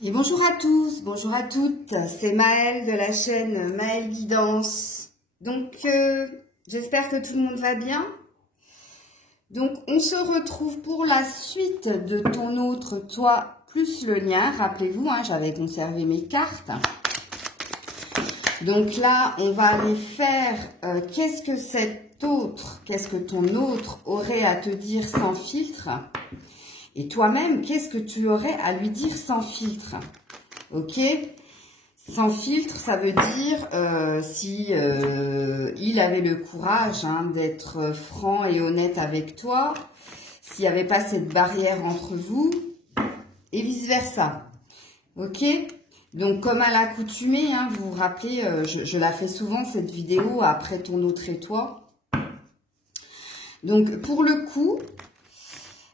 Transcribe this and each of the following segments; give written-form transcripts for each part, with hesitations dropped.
Et bonjour à tous, bonjour à toutes, c'est Maëlle de la chaîne Maëlle Guidance. Donc, j'espère que tout le monde va bien. Donc, on se retrouve pour la suite de ton autre toi plus le lien. Rappelez-vous, hein, j'avais conservé mes cartes. Donc là, on va aller faire qu'est-ce que ton autre aurait à te dire sans filtre. Et toi-même, qu'est-ce que tu aurais à lui dire sans filtre? Ok? Sans filtre, ça veut dire si il avait le courage d'être franc et honnête avec toi, s'il n'y avait pas cette barrière entre vous, et vice-versa. Ok? Donc, comme à l'accoutumée, vous vous rappelez, je la fais souvent cette vidéo après ton autre et toi. Donc, pour le coup,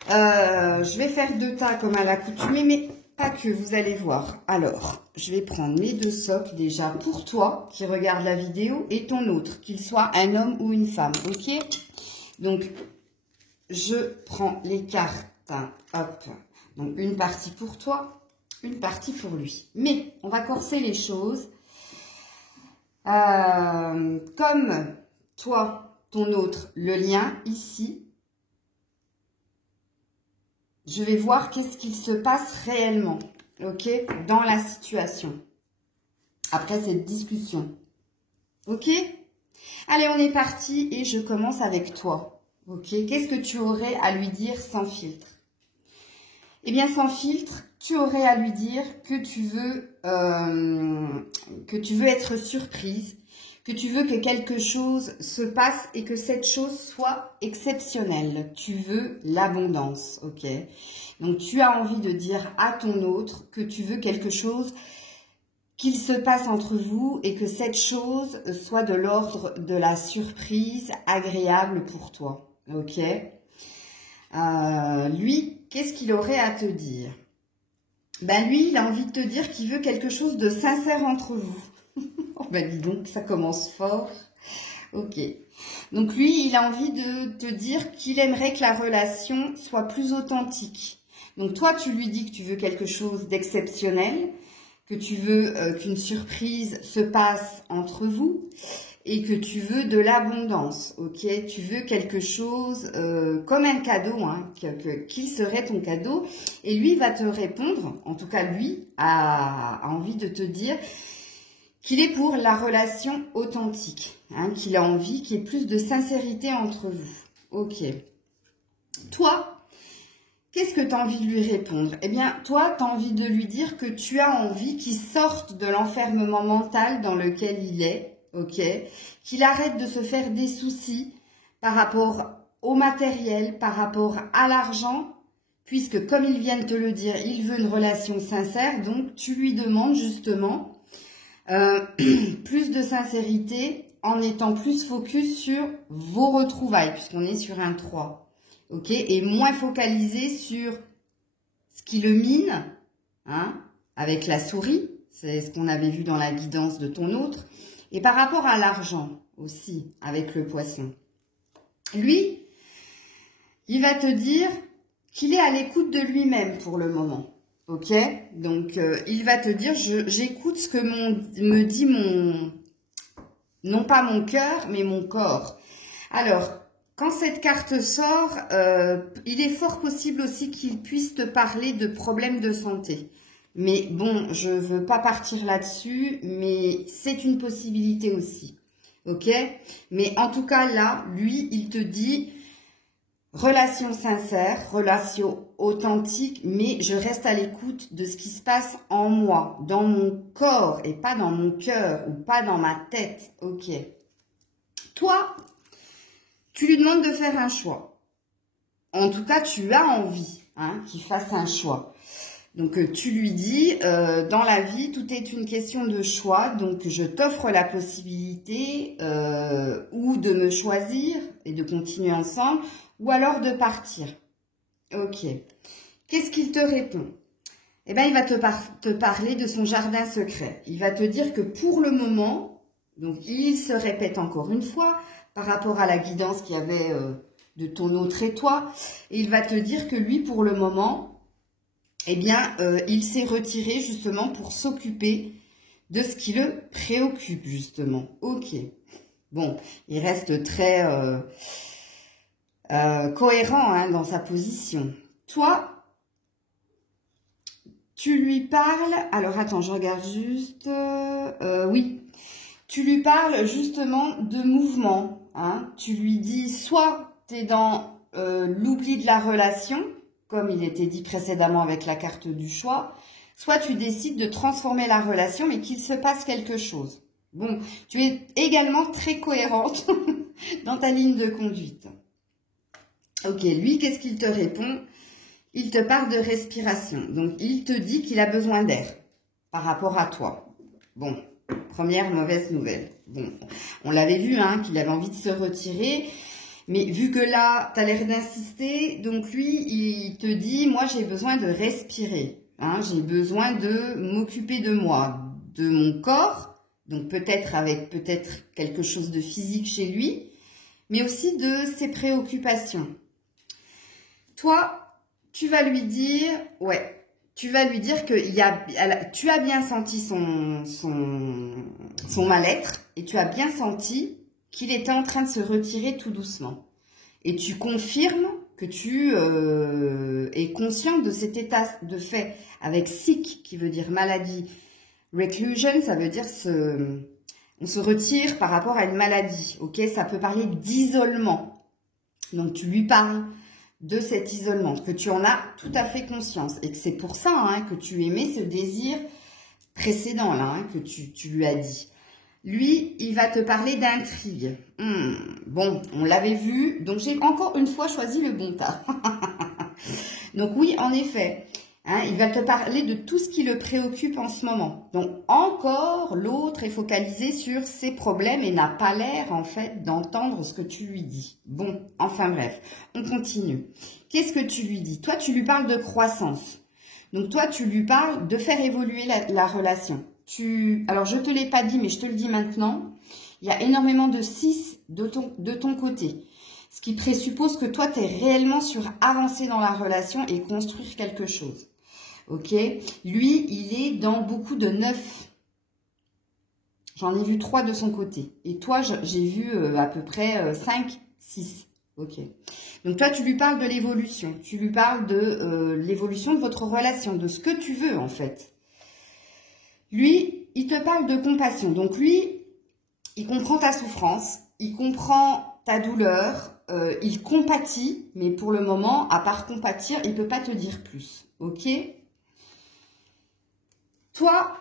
je vais faire deux tas comme à l'accoutumée, mais pas que, vous allez voir. Alors, je vais prendre mes deux socles déjà pour toi qui regarde la vidéo et ton autre, qu'il soit un homme ou une femme, ok? Donc, je prends les cartes, hop, donc une partie pour toi, une partie pour lui. Mais, on va corser les choses. Comme toi, ton autre, le lien ici, je vais voir qu'est-ce qu'il se passe réellement, ok, dans la situation, après cette discussion, ok? Allez, on est parti et je commence avec toi, ok? Qu'est-ce que tu aurais à lui dire sans filtre? Eh bien, sans filtre, tu aurais à lui dire que tu veux être surprise, que tu veux que quelque chose se passe et que cette chose soit exceptionnelle. Tu veux l'abondance, ok? Donc, tu as envie de dire à ton autre que tu veux quelque chose qu'il se passe entre vous et que cette chose soit de l'ordre de la surprise agréable pour toi, ok? Lui, qu'est-ce qu'il aurait à te dire? Ben lui, il a envie de te dire qu'il veut quelque chose de sincère entre vous. Oh ben dis donc, ça commence fort. Ok. Donc lui, il a envie de te dire qu'il aimerait que la relation soit plus authentique. Donc toi, tu lui dis que tu veux quelque chose d'exceptionnel, que tu veux qu'une surprise se passe entre vous et que tu veux de l'abondance, ok? Tu veux quelque chose comme un cadeau, qu'il serait ton cadeau. Et lui va te répondre, en tout cas lui a envie de te dire qu'il est pour la relation authentique, qu'il a envie qu'il y ait plus de sincérité entre vous. Ok. Toi, qu'est-ce que tu as envie de lui répondre? Eh bien, toi, tu as envie de lui dire que tu as envie qu'il sorte de l'enfermement mental dans lequel il est, ok? Qu'il arrête de se faire des soucis par rapport au matériel, par rapport à l'argent, puisque comme il vient de te le dire, il veut une relation sincère, donc tu lui demandes justement plus de sincérité en étant plus focus sur vos retrouvailles, puisqu'on est sur un 3, ok, et moins focalisé sur ce qui le mine, avec la souris, c'est ce qu'on avait vu dans la guidance de ton autre, et par rapport à l'argent aussi, avec le poisson. Lui, il va te dire qu'il est à l'écoute de lui-même pour le moment. Ok, donc il va te dire, j'écoute ce que me dit non pas mon cœur, mais mon corps. Alors, quand cette carte sort, il est fort possible aussi qu'il puisse te parler de problèmes de santé. Mais bon, je ne veux pas partir là-dessus, mais c'est une possibilité aussi. Ok, mais en tout cas là, lui, il te dit relation sincère, relation authentique, mais je reste à l'écoute de ce qui se passe en moi, dans mon corps et pas dans mon cœur ou pas dans ma tête. Ok. Toi, tu lui demandes de faire un choix. En tout cas, tu as envie qu'il fasse un choix. Donc, tu lui dis, dans la vie, tout est une question de choix. Donc, je t'offre la possibilité ou de me choisir et de continuer ensemble, ou alors de partir. Ok. Qu'est-ce qu'il te répond? Eh bien, il va te parler de son jardin secret. Il va te dire que pour le moment, donc il se répète encore une fois, par rapport à la guidance qu'il y avait de ton autre et toi, et il va te dire que lui, pour le moment, eh bien, il s'est retiré justement pour s'occuper de ce qui le préoccupe, justement. Ok. Bon, il reste très cohérent hein, dans sa position. Toi, tu lui parles... Alors, attends, je regarde juste... oui. Tu lui parles justement de mouvement. Hein. Tu lui dis, soit tu es dans l'oubli de la relation, comme il était dit précédemment avec la carte du choix, soit tu décides de transformer la relation, mais qu'il se passe quelque chose. Bon, tu es également très cohérente dans ta ligne de conduite. Ok, lui, qu'est-ce qu'il te répond? Il te parle de respiration. Donc, il te dit qu'il a besoin d'air par rapport à toi. Bon, première mauvaise nouvelle. Bon, on l'avait vu, hein, qu'il avait envie de se retirer. Mais vu que là, tu as l'air d'insister, donc lui, il te dit, moi, j'ai besoin de respirer. Hein, j'ai besoin de m'occuper de moi, de mon corps. Donc, peut-être avec quelque chose de physique chez lui, mais aussi de ses préoccupations. Toi, tu vas lui dire, ouais, tu vas lui dire que tu as bien senti son mal-être et tu as bien senti qu'il était en train de se retirer tout doucement. Et tu confirmes que tu es conscient de cet état de fait avec sick qui veut dire maladie. Reclusion, ça veut dire on se retire par rapport à une maladie. Ok, ça peut parler d'isolement. Donc tu lui parles de cet isolement, que tu en as tout à fait conscience et que c'est pour ça hein, que tu aimais ce désir précédent là hein, que tu lui as dit. Lui, il va te parler d'intrigue. Bon, on l'avait vu, donc j'ai encore une fois choisi le bon tas. Donc oui, en effet, hein, il va te parler de tout ce qui le préoccupe en ce moment. Donc encore, l'autre est focalisé sur ses problèmes et n'a pas l'air en fait d'entendre ce que tu lui dis. Bon, enfin bref, on continue. Qu'est-ce que tu lui dis? Toi, tu lui parles de croissance. Donc toi, tu lui parles de faire évoluer la relation. Alors, je ne te l'ai pas dit, mais je te le dis maintenant. Il y a énormément de 6 de ton côté. Ce qui présuppose que toi, tu es réellement sur avancer dans la relation et construire quelque chose. Ok? Lui, il est dans beaucoup de 9. J'en ai vu 3 de son côté. Et toi, j'ai vu à peu près 5, 6. Ok. Donc toi, tu lui parles de l'évolution. Tu lui parles de l'évolution de votre relation, de ce que tu veux en fait. Lui, il te parle de compassion. Donc lui, il comprend ta souffrance, il comprend ta douleur, il compatit, mais pour le moment, à part compatir, il ne peut pas te dire plus. Ok? Toi,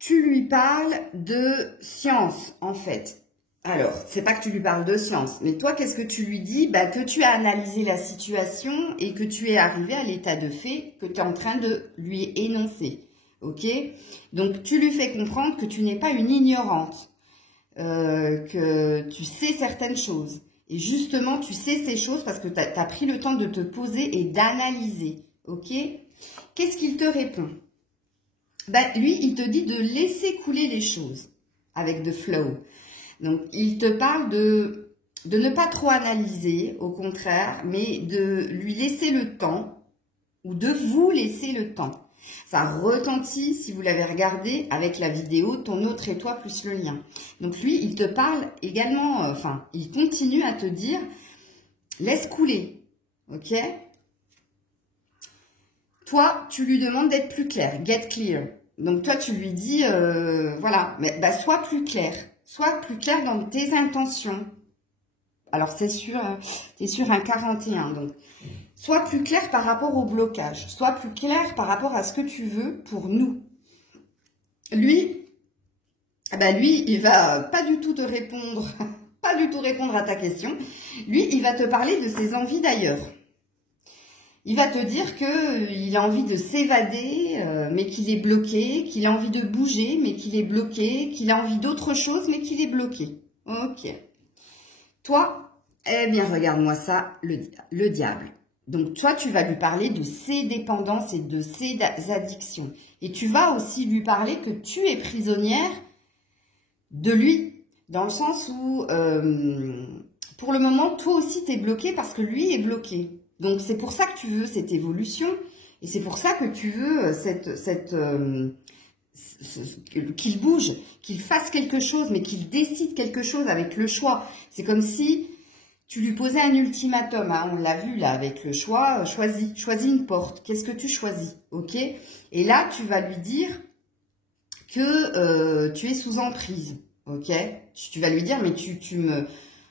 tu lui parles de science, en fait. Alors, c'est pas que tu lui parles de science, mais toi, qu'est-ce que tu lui dis? Bah, que tu as analysé la situation et que tu es arrivé à l'état de fait que tu es en train de lui énoncer. Ok? Donc, tu lui fais comprendre que tu n'es pas une ignorante, que tu sais certaines choses. Et justement, tu sais ces choses parce que tu as pris le temps de te poser et d'analyser. Ok? Qu'est-ce qu'il te répond? Ben, lui, il te dit de laisser couler les choses avec the flow. Donc, il te parle de ne pas trop analyser, au contraire, mais de lui laisser le temps ou de vous laisser le temps. Ça retentit, si vous l'avez regardé, avec la vidéo, ton autre et toi plus le lien. Donc, lui, il te parle également, il continue à te dire, laisse couler, ok? Toi, tu lui demandes d'être plus clair, get clear. Donc, toi, tu lui dis, voilà, mais bah, sois plus clair dans tes intentions. Alors, c'est sûr, tu es sur un 41, donc, sois plus clair par rapport au blocage, sois plus clair par rapport à ce que tu veux pour nous. Lui, il va pas du tout te répondre, pas du tout répondre à ta question. Lui, il va te parler de ses envies d'ailleurs. Il va te dire qu'il a envie de s'évader, mais qu'il est bloqué, qu'il a envie de bouger, mais qu'il est bloqué, qu'il a envie d'autre chose, mais qu'il est bloqué. Ok. Toi, eh bien, regarde-moi ça, le diable. Donc, toi, tu vas lui parler de ses dépendances et de ses addictions. Et tu vas aussi lui parler que tu es prisonnière de lui, dans le sens où, pour le moment, toi aussi, tu es bloqué parce que lui est bloqué. Donc, c'est pour ça que tu veux cette évolution Et c'est pour ça que tu veux qu'il bouge, qu'il fasse quelque chose, mais qu'il décide quelque chose avec le choix. C'est comme si tu lui posais un ultimatum, hein, on l'a vu là avec le choix, choisis une porte. Qu'est-ce que tu choisis, ok? Et là, tu vas lui dire que tu es sous emprise, ok? Tu vas lui dire, mais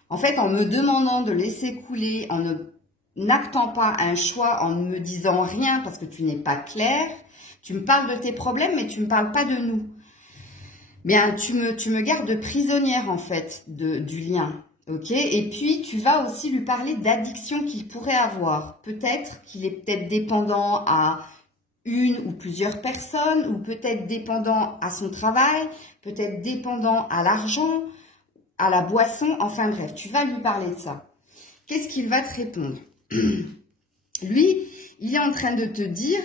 en fait, en me demandant de laisser couler, en n'actant pas un choix, en ne me disant rien parce que tu n'es pas clair, tu me parles de tes problèmes, mais tu ne me parles pas de nous. Bien, tu me gardes prisonnière, en fait, du lien, ok? Et puis, tu vas aussi lui parler d'addiction qu'il pourrait avoir. Peut-être qu'il est peut-être dépendant à une ou plusieurs personnes, ou peut-être dépendant à son travail, peut-être dépendant à l'argent, à la boisson, enfin bref, tu vas lui parler de ça. Qu'est-ce qu'il va te répondre? Lui, il est en train de te dire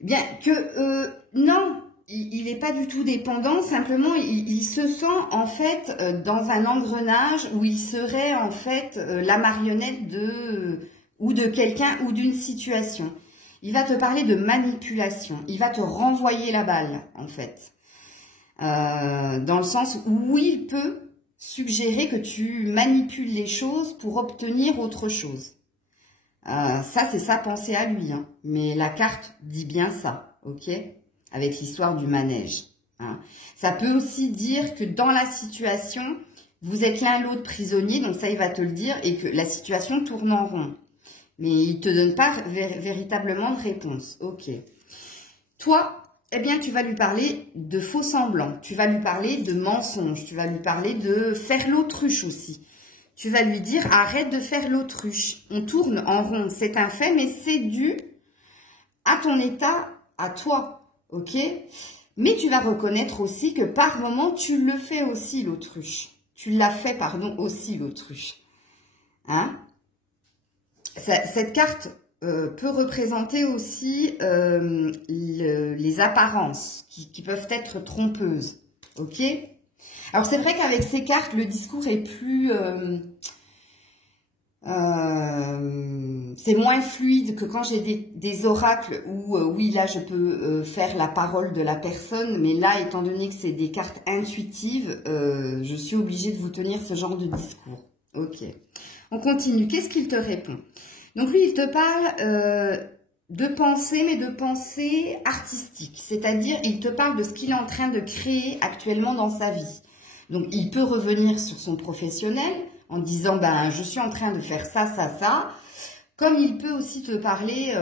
bien que non, il n'est pas du tout dépendant, simplement il se sent en fait dans un engrenage où il serait en fait la marionnette de quelqu'un ou d'une situation. Il va te parler de manipulation, il va te renvoyer la balle en fait, dans le sens où il peut suggérer que tu manipules les choses pour obtenir autre chose. Ça, c'est sa pensée à lui, hein. Mais la carte dit bien ça, ok? Avec l'histoire du manège. Hein. Ça peut aussi dire que dans la situation, vous êtes l'un l'autre prisonnier, donc ça, il va te le dire, et que la situation tourne en rond. Mais il ne te donne pas véritablement de réponse, ok? Toi, eh bien, tu vas lui parler de faux semblants, tu vas lui parler de mensonges, tu vas lui parler de faire l'autruche aussi. Tu vas lui dire, arrête de faire l'autruche. On tourne en rond, c'est un fait, mais c'est dû à ton état, à toi, ok? Mais tu vas reconnaître aussi que par moment, tu le fais aussi, l'autruche. Tu l'as fait, pardon, aussi, l'autruche. Hein? Cette carte peut représenter aussi les apparences qui peuvent être trompeuses, ok? Alors, c'est vrai qu'avec ces cartes, le discours est plus... c'est moins fluide que quand j'ai des oracles où, oui, là, je peux faire la parole de la personne. Mais là, étant donné que c'est des cartes intuitives, je suis obligée de vous tenir ce genre de discours. Ok. On continue. Qu'est-ce qu'il te répond? Donc, lui, il te parle... de pensée, mais de pensée artistique. C'est-à-dire, il te parle de ce qu'il est en train de créer actuellement dans sa vie. Donc, il peut revenir sur son professionnel en disant, ben, je suis en train de faire ça, ça, ça. Comme il peut aussi te parler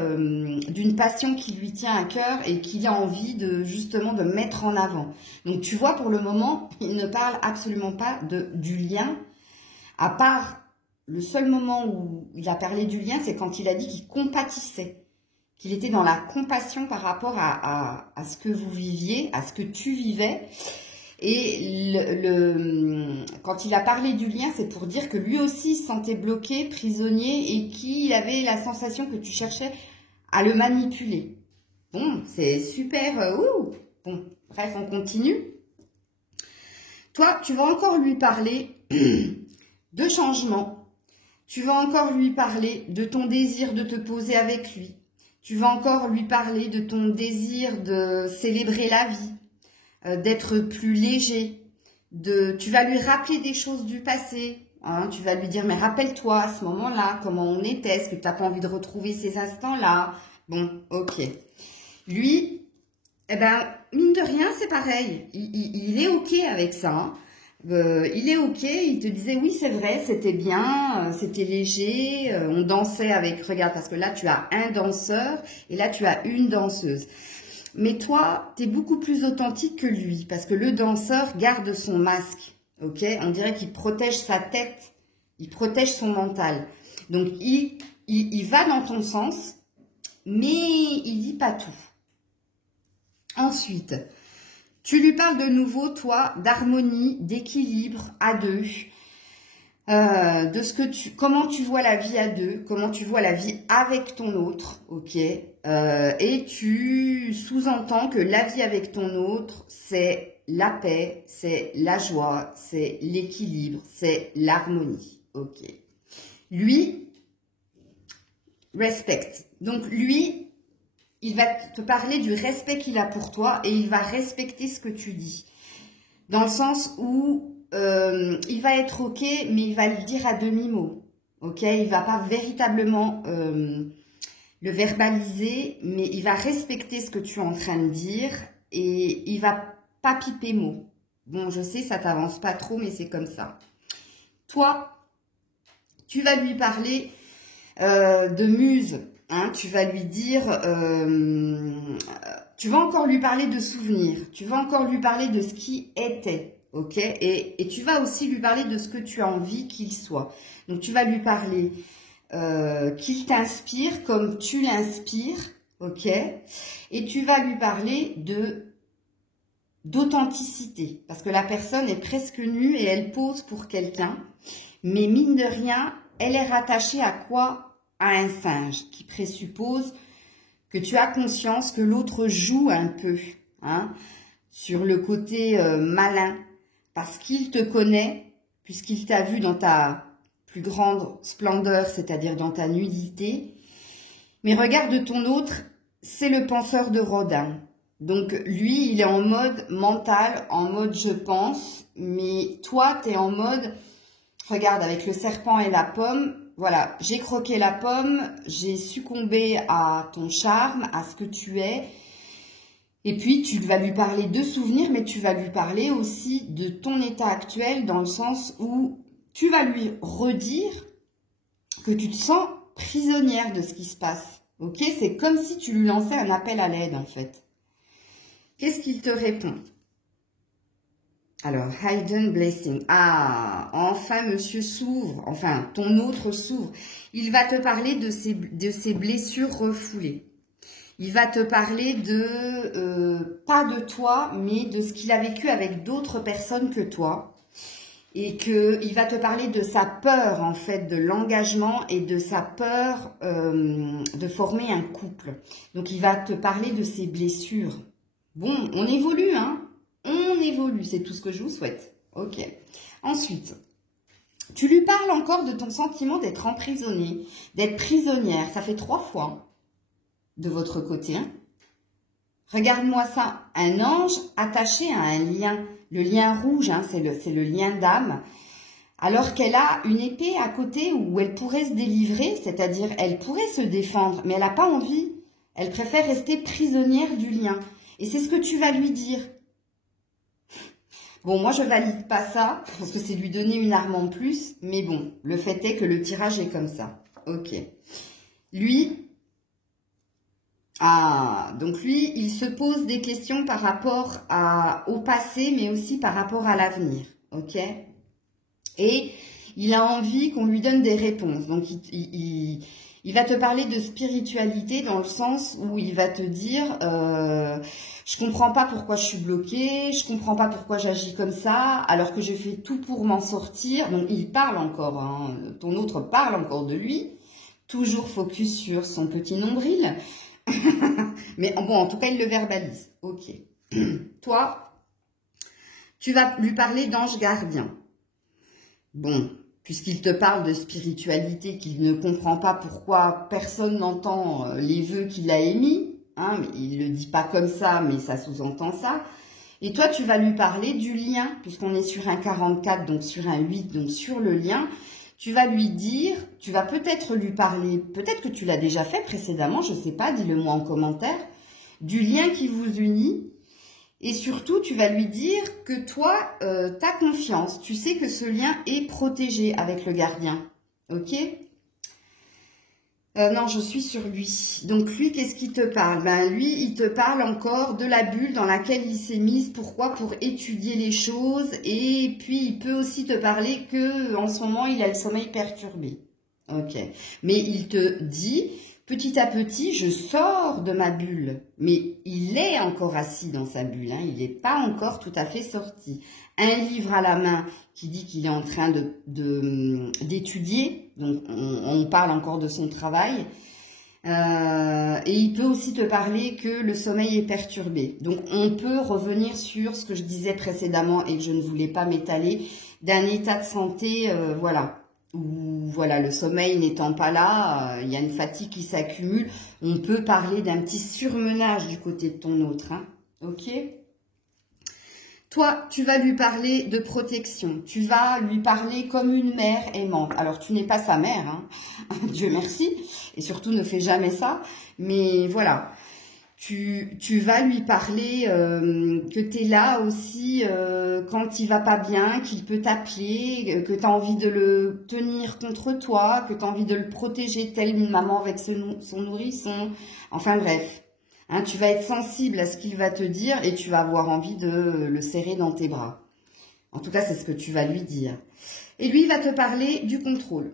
d'une passion qui lui tient à cœur et qu'il a envie de, justement, de mettre en avant. Donc, tu vois, pour le moment, il ne parle absolument pas du lien, à part le seul moment où il a parlé du lien, c'est quand il a dit qu'il compatissait, qu'il était dans la compassion par rapport à ce que vous viviez, à ce que tu vivais. Et quand il a parlé du lien, c'est pour dire que lui aussi se sentait bloqué, prisonnier, et qu'il avait la sensation que tu cherchais à le manipuler. Bon, c'est super. Bon, bref, on continue. Toi, tu vas encore lui parler de changement. Tu vas encore lui parler de ton désir de te poser avec lui. Tu vas encore lui parler de ton désir de célébrer la vie, d'être plus léger. Tu vas lui rappeler des choses du passé. Hein, tu vas lui dire, mais rappelle-toi à ce moment-là, comment on était, est-ce que tu n'as pas envie de retrouver ces instants-là? Bon, ok. Lui, eh ben, mine de rien, c'est pareil. Il est ok avec ça. Hein. Il est ok, il te disait oui c'est vrai, c'était bien, c'était léger, on dansait avec, regarde parce que là tu as un danseur et là tu as une danseuse. Mais toi, tu es beaucoup plus authentique que lui parce que le danseur garde son masque, ok? On dirait qu'il protège sa tête, il protège son mental. Donc il va dans ton sens, mais il dit pas tout. Ensuite... tu lui parles de nouveau, toi, d'harmonie, d'équilibre à deux, de ce que comment tu vois la vie à deux, comment tu vois la vie avec ton autre, ok, et tu sous-entends que la vie avec ton autre, c'est la paix, c'est la joie, c'est l'équilibre, c'est l'harmonie, ok. Lui, respect. Donc lui, il va te parler du respect qu'il a pour toi et il va respecter ce que tu dis. Dans le sens où il va être ok, mais il va le dire à demi-mot. Ok, il va pas véritablement le verbaliser, mais il va respecter ce que tu es en train de dire et il va pas piper mot. Bon, je sais, ça t'avance pas trop, mais c'est comme ça. Toi, tu vas lui parler de muse, hein, tu vas lui dire, tu vas encore lui parler de souvenirs, tu vas encore lui parler de ce qui était, ok, et tu vas aussi lui parler de ce que tu as envie qu'il soit. Donc, tu vas lui parler qu'il t'inspire comme tu l'inspires, ok, et tu vas lui parler d'authenticité, parce que la personne est presque nue et elle pose pour quelqu'un, mais mine de rien, elle est rattachée à quoi? À un singe, qui présuppose que tu as conscience que l'autre joue un peu, hein, sur le côté malin, parce qu'il te connaît, puisqu'il t'a vu dans ta plus grande splendeur, c'est-à-dire dans ta nudité. Mais regarde ton autre, c'est le penseur de Rodin. Donc lui, il est en mode mental, en mode je pense, mais toi, tu es en mode, regarde, avec le serpent et la pomme, voilà, j'ai croqué la pomme, j'ai succombé à ton charme, à ce que tu es. Et puis, tu vas lui parler de souvenirs, mais tu vas lui parler aussi de ton état actuel, dans le sens où tu vas lui redire que tu te sens prisonnière de ce qui se passe. Ok, c'est comme si tu lui lançais un appel à l'aide, en fait. Qu'est-ce qu'il te répond? Alors, Hidden Blessing. Ah, enfin, monsieur s'ouvre. Enfin, ton autre s'ouvre. Il va te parler de ses blessures refoulées. Il va te parler pas de toi, mais de ce qu'il a vécu avec d'autres personnes que toi. Et qu'il va te parler de sa peur, en fait, de l'engagement et de sa peur de former un couple. Donc, il va te parler de ses blessures. Bon, on évolue, hein? On évolue, c'est tout ce que je vous souhaite. Ok. Ensuite, tu lui parles encore de ton sentiment d'être emprisonnée, d'être prisonnière. Ça fait 3 fois de votre côté. Hein. Regarde-moi ça. Un ange attaché à un lien. Le lien rouge, hein, c'est le lien d'âme. Alors qu'elle a une épée à côté où elle pourrait se délivrer, c'est-à-dire elle pourrait se défendre, mais elle n'a pas envie. Elle préfère rester prisonnière du lien. Et c'est ce que tu vas lui dire. Bon, moi, je valide pas ça, parce que c'est lui donner une arme en plus. Mais bon, le fait est que le tirage est comme ça. Ok. Lui, donc lui, il se pose des questions par rapport au passé, mais aussi par rapport à l'avenir. Ok. Et il a envie qu'on lui donne des réponses. Donc, il va te parler de spiritualité dans le sens où il va te dire... je comprends pas pourquoi je suis bloquée, je comprends pas pourquoi j'agis comme ça, alors que je fais tout pour m'en sortir. Donc, il parle encore, hein, ton autre parle encore de lui, toujours focus sur son petit nombril. Mais bon, en tout cas, il le verbalise. Ok. Toi, tu vas lui parler d'ange gardien. Bon, puisqu'il te parle de spiritualité, qu'il ne comprend pas pourquoi personne n'entend les vœux qu'il a émis. Hein, mais il ne le dit pas comme ça, mais ça sous-entend ça. Et toi, tu vas lui parler du lien, puisqu'on est sur un 44, donc sur un 8, donc sur le lien. Tu vas lui dire, tu vas peut-être lui parler, peut-être que tu l'as déjà fait précédemment, je ne sais pas, dis-le-moi en commentaire, du lien qui vous unit. Et surtout, tu vas lui dire que toi, tu as confiance. Tu sais que ce lien est protégé avec le gardien. Ok ? Non, je suis sur lui. Donc lui, qu'est-ce qu'il te parle? Ben lui, il te parle encore de la bulle dans laquelle il s'est mise. Pourquoi? Pour étudier les choses. Et puis, il peut aussi te parler que en ce moment, il a le sommeil perturbé. Ok. Mais il te dit, petit à petit, je sors de ma bulle. Mais il est encore assis dans sa bulle. Hein. Il n'est pas encore tout à fait sorti. Un livre à la main qui dit qu'il est en train d'étudier. Donc, on parle encore de son travail. Et il peut aussi te parler que le sommeil est perturbé. Donc, on peut revenir sur ce que je disais précédemment et que je ne voulais pas m'étaler, d'un état de santé, voilà, ou voilà, le sommeil n'étant pas là, il y a une fatigue qui s'accumule. On peut parler d'un petit surmenage du côté de ton autre, hein, ok? Toi, tu vas lui parler de protection. Tu vas lui parler comme une mère aimante. Alors, tu n'es pas sa mère, hein. Dieu merci. Et surtout, ne fais jamais ça. Mais voilà, tu vas lui parler que tu es là aussi quand il va pas bien, qu'il peut t'appeler, que tu as envie de le tenir contre toi, que tu as envie de le protéger, telle une maman avec son nourrisson. Enfin bref. Hein, tu vas être sensible à ce qu'il va te dire et tu vas avoir envie de le serrer dans tes bras. En tout cas, c'est ce que tu vas lui dire. Et lui, il va te parler du contrôle.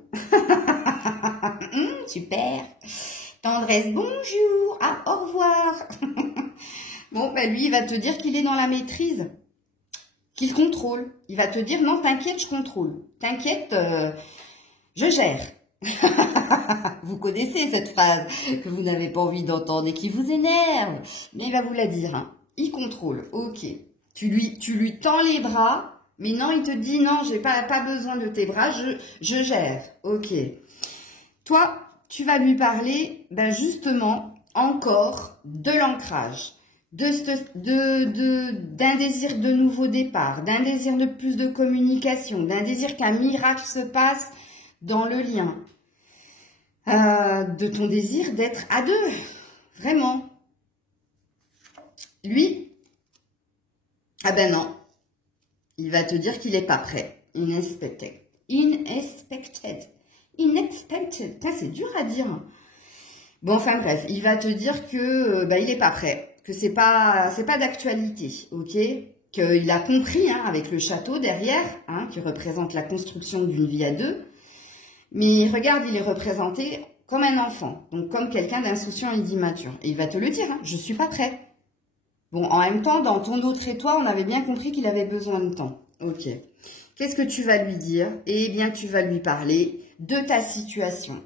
Super. Tendresse, bonjour. Ah, au revoir. Bon, ben lui, il va te dire qu'il est dans la maîtrise, qu'il contrôle. Il va te dire, non, t'inquiète, je contrôle. T'inquiète, je gère. Vous connaissez cette phrase que vous n'avez pas envie d'entendre et qui vous énerve. Mais il va vous la dire. Hein. Il contrôle. Ok. Tu lui tends les bras, mais non, il te dit non, j'ai pas besoin de tes bras, je gère. Ok. Toi, tu vas lui parler, ben justement, encore de l'ancrage, d'un désir de nouveau départ, d'un désir de plus de communication, d'un désir qu'un miracle se passe dans le lien, de ton désir d'être à deux, vraiment. Lui, ah ben non, il va te dire qu'il n'est pas prêt. Inexpected. C'est dur à dire. Bon, enfin bref, il va te dire que il n'est pas prêt, que c'est pas d'actualité, ok, qu'il a compris hein, avec le château derrière, hein, qui représente la construction d'une vie à deux. Mais regarde, il est représenté comme un enfant, donc comme quelqu'un d'insouciant et d'immature. Et il va te le dire, hein, je suis pas prêt. Bon, en même temps, dans ton autre et toi, on avait bien compris qu'il avait besoin de temps. Ok. Qu'est-ce que tu vas lui dire? Eh bien, tu vas lui parler de ta situation.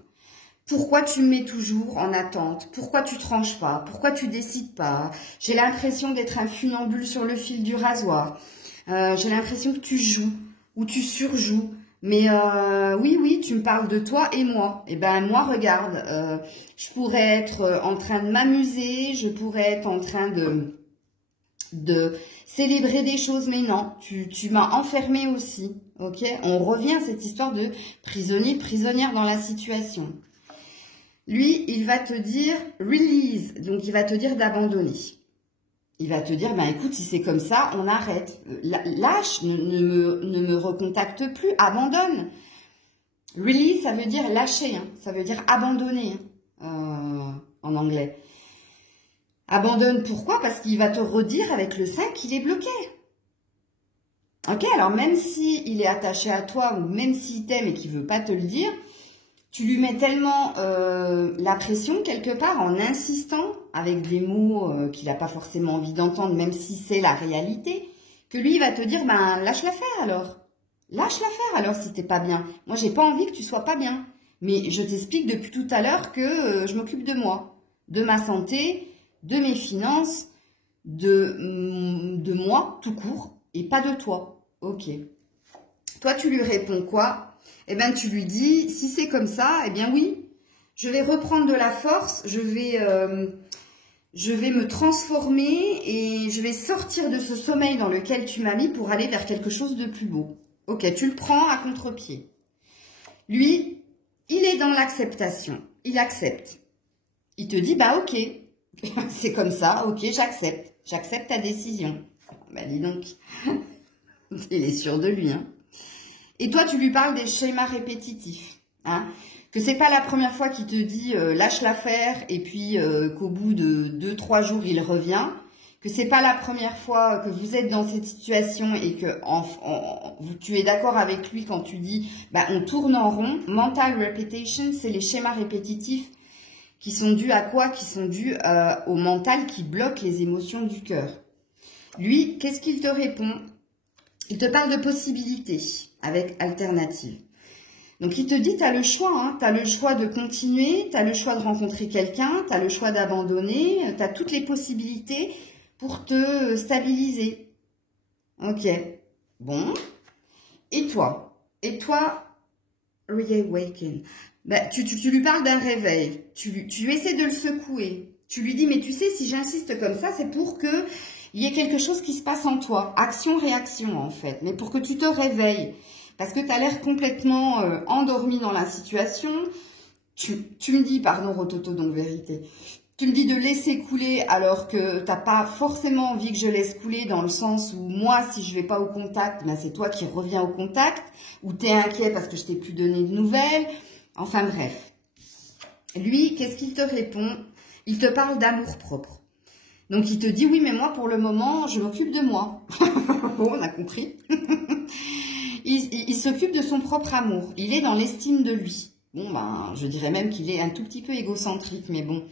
Pourquoi tu me mets toujours en attente? Pourquoi tu tranches pas? Pourquoi tu décides pas? J'ai l'impression d'être un funambule sur le fil du rasoir. J'ai l'impression que tu joues ou tu surjoues. Mais oui, tu me parles de toi et moi. Eh ben moi, regarde, je pourrais être en train de m'amuser, je pourrais être en train de célébrer des choses, mais non, tu m'as enfermée aussi, ok? On revient à cette histoire de prisonnier, prisonnière dans la situation. Lui, il va te dire release, donc il va te dire d'abandonner. Il va te dire, ben écoute, si c'est comme ça, on arrête. Lâche, ne me recontacte plus, abandonne. Release, ça veut dire lâcher, hein, ça veut dire abandonner en anglais. Abandonne, pourquoi? Parce qu'il va te redire avec le 5 qu'il est bloqué. Ok, alors même s'il est attaché à toi ou même s'il t'aime et qu'il ne veut pas te le dire, tu lui mets tellement la pression quelque part en insistant avec des mots qu'il n'a pas forcément envie d'entendre, même si c'est la réalité, que lui il va te dire, ben lâche l'affaire alors. Lâche l'affaire alors si t'es pas bien. Moi j'ai pas envie que tu sois pas bien. Mais je t'explique depuis tout à l'heure que je m'occupe de moi, de ma santé, de mes finances, de moi tout court et pas de toi. Ok. Toi tu lui réponds quoi? Eh bien, tu lui dis, si c'est comme ça, eh bien oui, je vais reprendre de la force, je vais me transformer et je vais sortir de ce sommeil dans lequel tu m'as mis pour aller vers quelque chose de plus beau. Ok, tu le prends à contre-pied. Lui, il est dans l'acceptation, il accepte. Il te dit, bah ok, c'est comme ça, ok, j'accepte ta décision. Bah dis donc, il est sûr de lui, hein. Et toi, tu lui parles des schémas répétitifs, hein, que c'est pas la première fois qu'il te dit lâche l'affaire et puis qu'au bout de 2-3 jours, il revient, que c'est pas la première fois que vous êtes dans cette situation et que tu es d'accord avec lui quand tu dis bah, on tourne en rond. Mental repetition, c'est les schémas répétitifs qui sont dus à quoi? Qui sont dus au mental qui bloque les émotions du cœur. Lui, qu'est-ce qu'il te répond? Il te parle de possibilités avec alternative. Donc, il te dit, tu as le choix, hein, tu as le choix de continuer, tu as le choix de rencontrer quelqu'un, tu as le choix d'abandonner, tu as toutes les possibilités pour te stabiliser. Ok, bon. Et toi? Et toi, Reawaken. Ben, tu lui parles d'un réveil. Tu essaies de le secouer. Tu lui dis, mais tu sais, si j'insiste comme ça, c'est pour que il y ait quelque chose qui se passe en toi. Action-réaction, en fait. Mais pour que tu te réveilles. Parce que tu as l'air complètement endormi dans la situation. Tu me dis, pardon, Rototo, donc vérité. Tu me dis de laisser couler alors que t'as pas forcément envie que je laisse couler, dans le sens où moi, si je vais pas au contact, ben c'est toi qui reviens au contact, ou t'es inquiet parce que je t'ai plus donné de nouvelles. Enfin bref. Lui, qu'est-ce qu'il te répond? Il te parle d'amour-propre. Donc il te dit, oui, mais moi, pour le moment, je m'occupe de moi. Bon, on a compris. Il s'occupe de son propre amour. Il est dans l'estime de lui. Bon, ben, je dirais même qu'il est un tout petit peu égocentrique, mais bon.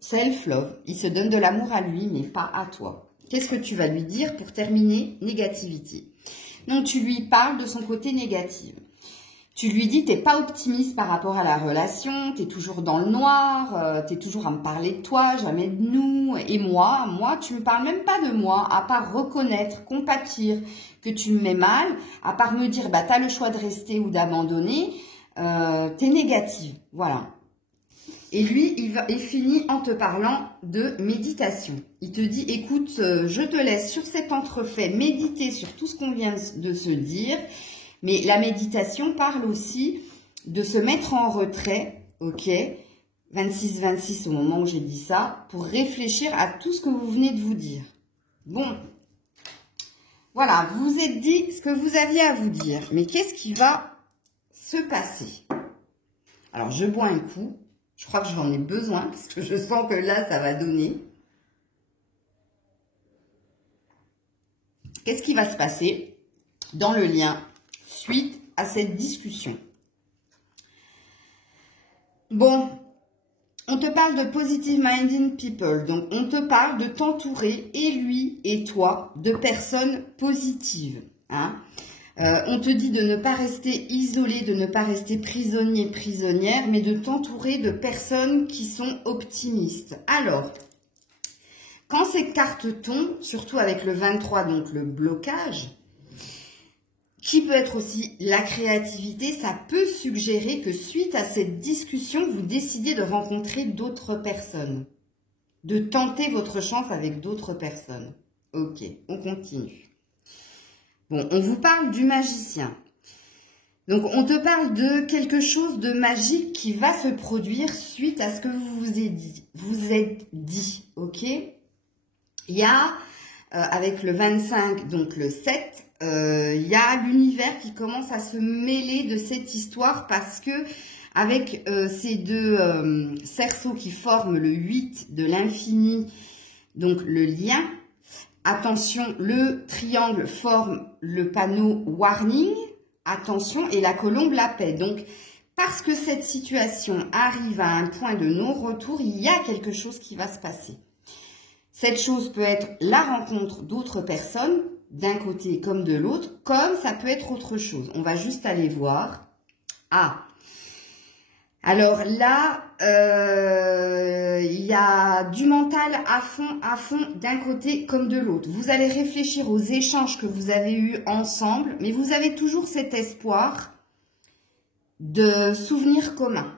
Self-love. Il se donne de l'amour à lui, mais pas à toi. Qu'est-ce que tu vas lui dire pour terminer? Négativité. Donc, tu lui parles de son côté négatif. Tu lui dis, t'es pas optimiste par rapport à la relation, t'es toujours dans le noir, t'es toujours à me parler de toi, jamais de nous. Et moi, tu me parles même pas de moi, à part reconnaître, compatir que tu me mets mal, à part me dire, bah, t'as le choix de rester ou d'abandonner, t'es négative. Voilà. Et lui, il finit en te parlant de méditation. Il te dit, écoute, je te laisse sur cet entrefait méditer sur tout ce qu'on vient de se dire. Mais la méditation parle aussi de se mettre en retrait, ok, 26-26 au moment où j'ai dit ça, pour réfléchir à tout ce que vous venez de vous dire. Bon, voilà, vous vous êtes dit ce que vous aviez à vous dire. Mais qu'est-ce qui va se passer? Alors, je bois un coup. Je crois que j'en ai besoin, parce que je sens que là, ça va donner. Qu'est-ce qui va se passer dans le lien suite à cette discussion? Bon, on te parle de positive minded people. Donc, on te parle de t'entourer, et lui et toi, de personnes positives. Hein? On te dit de ne pas rester isolé, de ne pas rester prisonnier, prisonnière, mais de t'entourer de personnes qui sont optimistes. Alors, quand ces cartes tombent, surtout avec le 23, donc le blocage, qui peut être aussi la créativité, ça peut suggérer que suite à cette discussion, vous décidiez de rencontrer d'autres personnes, de tenter votre chance avec d'autres personnes. Ok, on continue. Bon, on vous parle du magicien. Donc, on te parle de quelque chose de magique qui va se produire suite à ce que vous êtes dit, ok? Il y a, avec le 25, donc le 7, il y a l'univers qui commence à se mêler de cette histoire parce que avec ces deux cerceaux qui forment le 8 de l'infini, donc le lien, attention, le triangle forme le panneau warning, attention, et la colombe la paix. Donc, parce que cette situation arrive à un point de non-retour, il y a quelque chose qui va se passer. Cette chose peut être la rencontre d'autres personnes, d'un côté comme de l'autre, comme ça peut être autre chose. On va juste aller voir. Ah, alors là, il y a du mental à fond d'un côté comme de l'autre. Vous allez réfléchir aux échanges que vous avez eus ensemble, mais vous avez toujours cet espoir de souvenirs communs.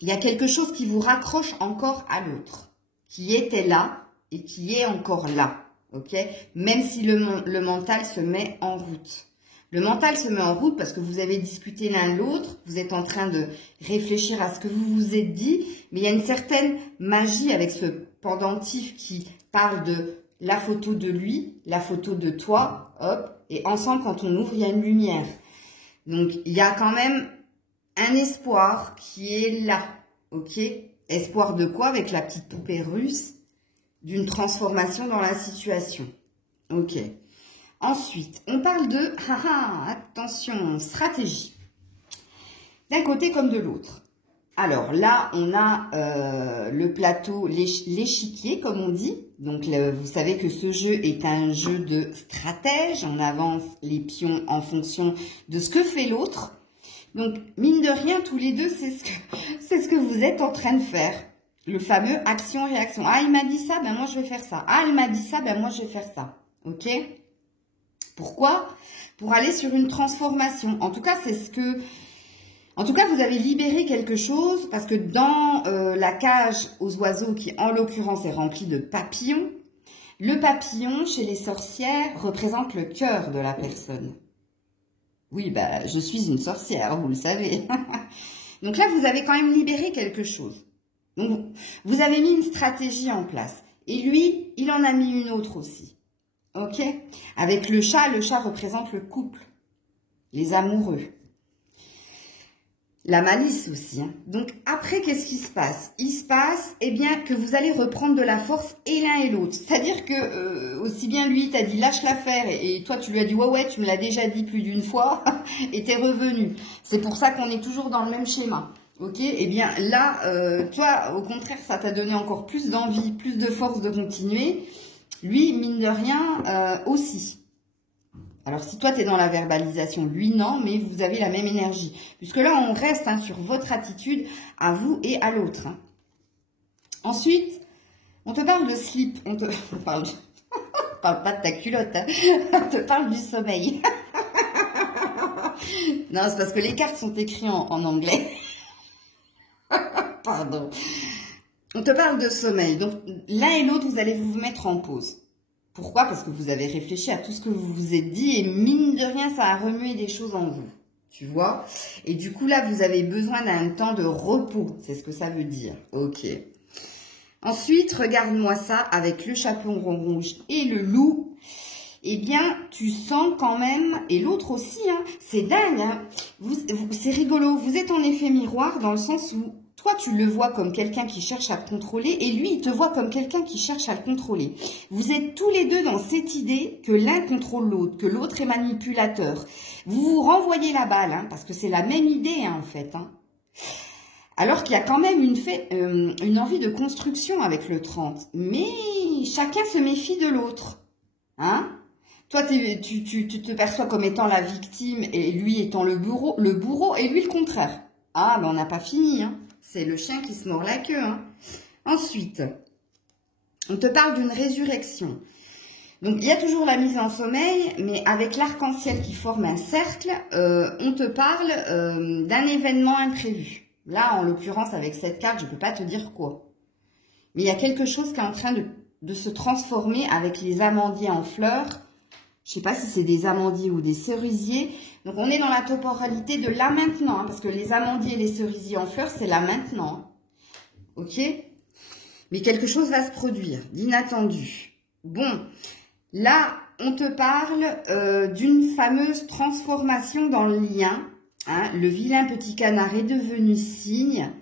Il y a quelque chose qui vous raccroche encore à l'autre, qui était là et qui est encore là, ok? Même si le mental se met en route. Le mental se met en route parce que vous avez discuté l'un l'autre, vous êtes en train de réfléchir à ce que vous vous êtes dit, mais il y a une certaine magie avec ce pendentif qui parle de la photo de lui, la photo de toi, hop, et ensemble quand on ouvre, il y a une lumière. Donc, il y a quand même un espoir qui est là, ok? Espoir de quoi? Avec la petite poupée russe, d'une transformation dans la situation, ok? Ensuite, on parle de, attention, stratégie. D'un côté comme de l'autre. Alors là, on a le plateau, l'échiquier, comme on dit. Donc, vous savez que ce jeu est un jeu de stratège. On avance les pions en fonction de ce que fait l'autre. Donc, mine de rien, tous les deux, c'est ce que vous êtes en train de faire. Le fameux action-réaction. Ah, il m'a dit ça, ben moi je vais faire ça. Ah, elle m'a dit ça, ben moi je vais faire ça. Ok ? Pourquoi? Pour aller sur une transformation. En tout cas, c'est ce que... En tout cas, vous avez libéré quelque chose parce que dans la cage aux oiseaux, qui en l'occurrence est remplie de papillons, le papillon, chez les sorcières, représente le cœur de la personne. Oui, bah, je suis une sorcière, vous le savez. Donc là, vous avez quand même libéré quelque chose. Donc, vous avez mis une stratégie en place. Et lui, il en a mis une autre aussi. Ok? Avec le chat représente le couple, les amoureux. La malice aussi. Hein. Donc, après, qu'est-ce qui se passe? Il se passe, eh bien, que vous allez reprendre de la force et l'un et l'autre. C'est-à-dire que, aussi bien lui, t'as dit lâche l'affaire, et toi, tu lui as dit ouais, tu me l'as déjà dit plus d'une fois, et t'es revenu. C'est pour ça qu'on est toujours dans le même schéma. Ok? Eh bien, là, toi, au contraire, ça t'a donné encore plus d'envie, plus de force de continuer. Lui, mine de rien, aussi. Alors, si toi, tu es dans la verbalisation, lui, non, mais vous avez la même énergie. Puisque là, on reste hein, sur votre attitude à vous et à l'autre. Hein. Ensuite, on te parle de slip. On parle pas de ta culotte. Hein. On te parle du sommeil. Non, c'est parce que les cartes sont écrites en anglais. Pardon. On te parle de sommeil. Donc, l'un et l'autre, vous allez vous mettre en pause. Pourquoi? Parce que vous avez réfléchi à tout ce que vous vous êtes dit et mine de rien, ça a remué des choses en vous. Tu vois? Et du coup, là, vous avez besoin d'un temps de repos. C'est ce que ça veut dire. Ok. Ensuite, regarde-moi ça avec le chaperon rouge et le loup. Eh bien, tu sens quand même, et l'autre aussi, hein, c'est dingue, hein, c'est rigolo. Vous êtes en effet miroir dans le sens où toi, tu le vois comme quelqu'un qui cherche à te contrôler et lui, il te voit comme quelqu'un qui cherche à le contrôler. Vous êtes tous les deux dans cette idée que l'un contrôle l'autre, que l'autre est manipulateur. Vous vous renvoyez la balle, hein, parce que c'est la même idée, hein, en fait. Hein. Alors qu'il y a quand même une envie de construction avec le 30. Mais chacun se méfie de l'autre. Hein? Toi, tu te perçois comme étant la victime et lui étant le bourreau et lui le contraire. Ah, ben on n'a pas fini, hein. C'est le chien qui se mord la queue. Hein. Ensuite, on te parle d'une résurrection. Donc, il y a toujours la mise en sommeil, mais avec l'arc-en-ciel qui forme un cercle, on te parle d'un événement imprévu. Là, en l'occurrence, avec cette carte, je ne peux pas te dire quoi. Mais il y a quelque chose qui est en train de se transformer avec les amandiers en fleurs. Je ne sais pas si c'est des amandiers ou des cerisiers. Donc, on est dans la temporalité de là maintenant. Hein, parce que les amandiers et les cerisiers en fleurs, c'est là maintenant. Hein. Ok? Mais quelque chose va se produire, d'inattendu. Bon, là, on te parle d'une fameuse transformation dans le lien. Hein, le vilain petit canard est devenu cygne.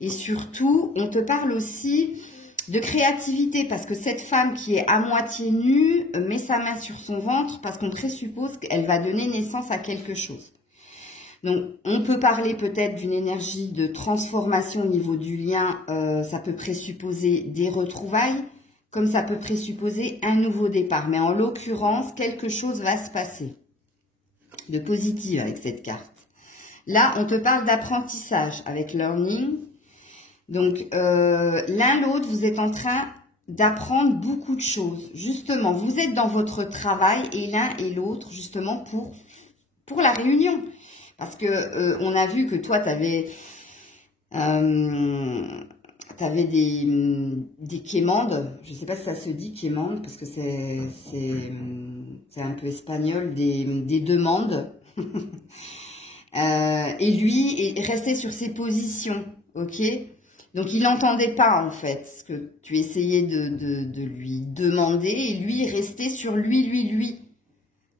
Et surtout, on te parle aussi de créativité, parce que cette femme qui est à moitié nue met sa main sur son ventre parce qu'on présuppose qu'elle va donner naissance à quelque chose. Donc, on peut parler peut-être d'une énergie de transformation au niveau du lien, ça peut présupposer des retrouvailles, comme ça peut présupposer un nouveau départ. Mais en l'occurrence, quelque chose va se passer de positif avec cette carte. Là, on te parle d'apprentissage avec learning. Donc, l'un l'autre, vous êtes en train d'apprendre beaucoup de choses. Justement, vous êtes dans votre travail et l'un et l'autre, justement, pour la réunion. Parce que on a vu que toi, tu avais des quémandes. Je ne sais pas si ça se dit quémande, parce que c'est un peu espagnol, des demandes. Et lui est resté sur ses positions, ok? Donc, il n'entendait pas, en fait, ce que tu essayais de lui demander. Et lui, restait sur lui.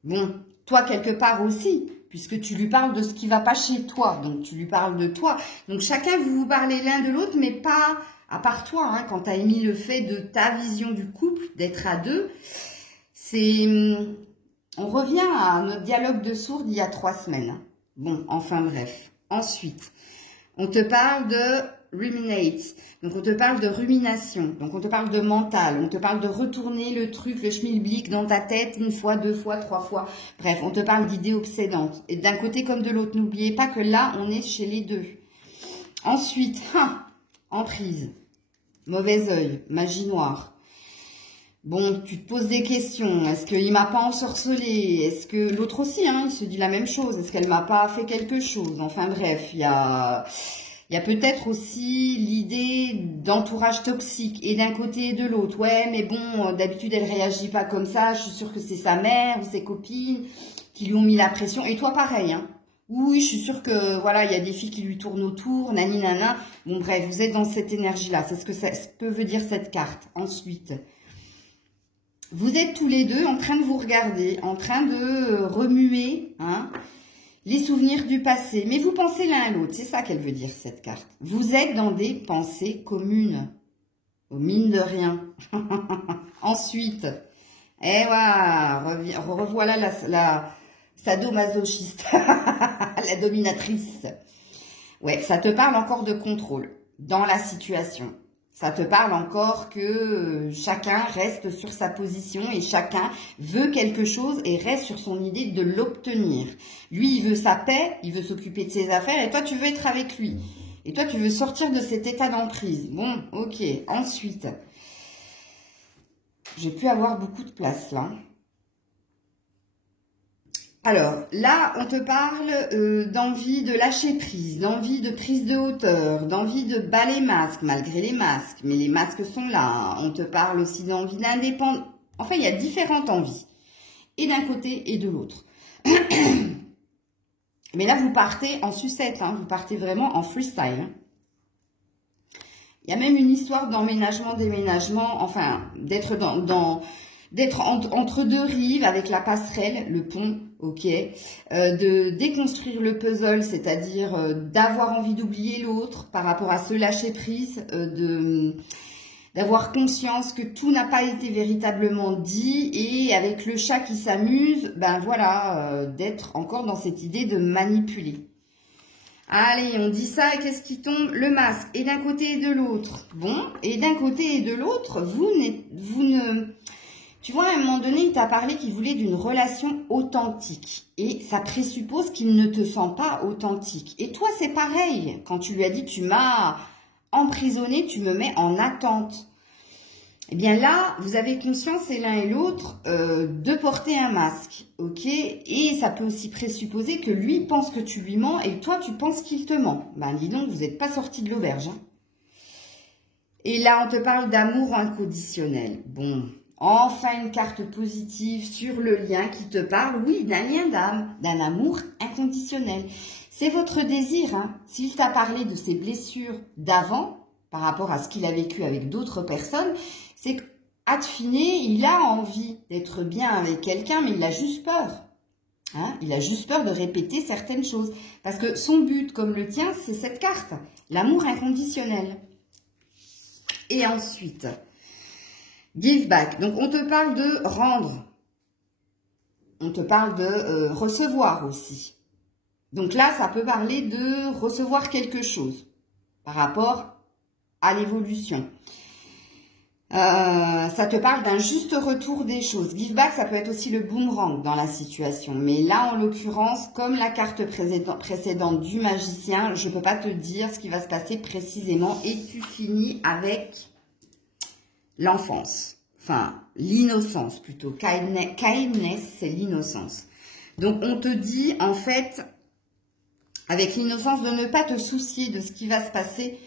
Bon, toi, quelque part aussi, puisque tu lui parles de ce qui ne va pas chez toi. Donc, tu lui parles de toi. Donc, chacun, vous parlez l'un de l'autre, mais pas à part toi. Hein, quand tu as émis le fait de ta vision du couple, d'être à deux, c'est... On revient à notre dialogue de sourds d'il y a 3 semaines. Bon, enfin bref. Ensuite, on te parle de... ruminate, donc on te parle de rumination, donc on te parle de mental, on te parle de retourner le truc, le schmilblick dans ta tête 1 fois, 2 fois, 3 fois, bref, on te parle d'idées obsédantes, et d'un côté comme de l'autre, n'oubliez pas que là, on est chez les deux. Ensuite, emprise, mauvais œil, magie noire. Bon, tu te poses des questions. Est-ce qu'il m'a pas ensorcelé? Est-ce que l'autre aussi, hein, il se dit la même chose. Est-ce qu'elle m'a pas fait quelque chose? Enfin bref, il y a peut-être aussi l'idée d'entourage toxique et d'un côté et de l'autre. Ouais, mais bon, d'habitude elle réagit pas comme ça. Je suis sûre que c'est sa mère ou ses copines qui lui ont mis la pression. Et toi, pareil, hein. Oui, je suis sûre que voilà, il y a des filles qui lui tournent autour, nani nana. Bon bref, vous êtes dans cette énergie-là. C'est ce que veut dire cette carte. Ensuite. Vous êtes tous les deux en train de vous regarder, en train de remuer hein, les souvenirs du passé. Mais vous pensez l'un à l'autre, c'est ça qu'elle veut dire cette carte. Vous êtes dans des pensées communes, au mine de rien. Ensuite, revoilà la sadomasochiste, la dominatrice. Ouais, ça te parle encore de contrôle dans la situation. Ça te parle encore que chacun reste sur sa position et chacun veut quelque chose et reste sur son idée de l'obtenir. Lui, il veut sa paix, il veut s'occuper de ses affaires et toi, tu veux être avec lui. Et toi, tu veux sortir de cet état d'emprise. Bon, ok. Ensuite, j'ai pu avoir beaucoup de place là. Alors, là, on te parle d'envie de lâcher prise, d'envie de prise de hauteur, d'envie de bas les masques, malgré les masques. Mais les masques sont là. On te parle aussi d'envie d'indépendance. Enfin, il y a différentes envies. Et d'un côté et de l'autre. Mais là, vous partez en sucette. Hein, vous partez vraiment en freestyle. Hein. Il y a même une histoire d'emménagement, déménagement. Enfin, d'être d'être entre deux rives avec la passerelle, le pont, ok, de déconstruire le puzzle, c'est-à-dire d'avoir envie d'oublier l'autre par rapport à ce lâcher prise, d'avoir conscience que tout n'a pas été véritablement dit et avec le chat qui s'amuse, ben voilà, d'être encore dans cette idée de manipuler. Allez, on dit ça et qu'est-ce qui tombe? Le masque. Et d'un côté et de l'autre. Bon, et d'un côté et de l'autre, vous ne... Tu vois, à un moment donné, il t'a parlé qu'il voulait d'une relation authentique. Et ça présuppose qu'il ne te sent pas authentique. Et toi, c'est pareil. Quand tu lui as dit, tu m'as emprisonné, tu me mets en attente. Eh bien là, vous avez conscience, et l'un et l'autre, de porter un masque. Ok? Et ça peut aussi présupposer que lui pense que tu lui mens et toi, tu penses qu'il te ment. Ben dis donc, vous n'êtes pas sorti de l'auberge. Hein. Et là, on te parle d'amour inconditionnel. Bon... Enfin, une carte positive sur le lien qui te parle, oui, d'un lien d'âme, d'un amour inconditionnel. C'est votre désir. Hein. S'il t'a parlé de ses blessures d'avant, par rapport à ce qu'il a vécu avec d'autres personnes, c'est qu'à te finir, il a envie d'être bien avec quelqu'un, mais il a juste peur. Hein. Il a juste peur de répéter certaines choses. Parce que son but, comme le tien, c'est cette carte, l'amour inconditionnel. Et ensuite... Give back. Donc, on te parle de rendre. On te parle de recevoir aussi. Donc là, ça peut parler de recevoir quelque chose par rapport à l'évolution. Ça te parle d'un juste retour des choses. Give back, ça peut être aussi le boomerang dans la situation. Mais là, en l'occurrence, comme la carte précédente du magicien, je ne peux pas te dire ce qui va se passer précisément. Et tu finis avec... l'enfance, enfin l'innocence plutôt, kindness c'est l'innocence. Donc on te dit en fait, avec l'innocence, de ne pas te soucier de ce qui va se passer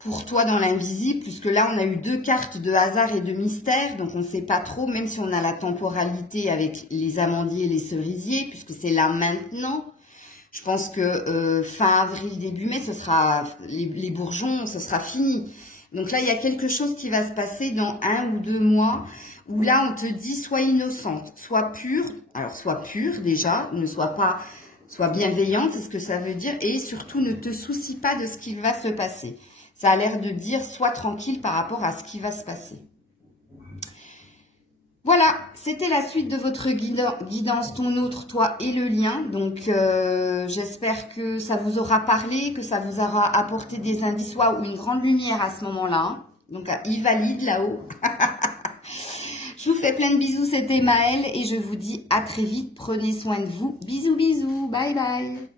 pour toi dans l'invisible, puisque là on a eu deux cartes de hasard et de mystère, donc on ne sait pas trop, même si on a la temporalité avec les amandiers et les cerisiers, puisque c'est là maintenant. Je pense que fin avril, début mai, ce sera les bourgeons, ce sera fini. Donc là, il y a quelque chose qui va se passer dans 1 ou 2 mois où là, on te dit, sois innocente, sois pure. Alors, sois pure déjà, ne sois pas, sois bienveillante, c'est ce que ça veut dire. Et surtout, ne te soucie pas de ce qui va se passer. Ça a l'air de dire, sois tranquille par rapport à ce qui va se passer. Voilà, c'était la suite de votre guidance, ton autre, toi et le lien. Donc, j'espère que ça vous aura parlé, que ça vous aura apporté des indices ou une grande lumière à ce moment-là. Donc, il valide là-haut. Je vous fais plein de bisous, c'était Maëlle et je vous dis à très vite. Prenez soin de vous. Bisous, bisous. Bye, bye.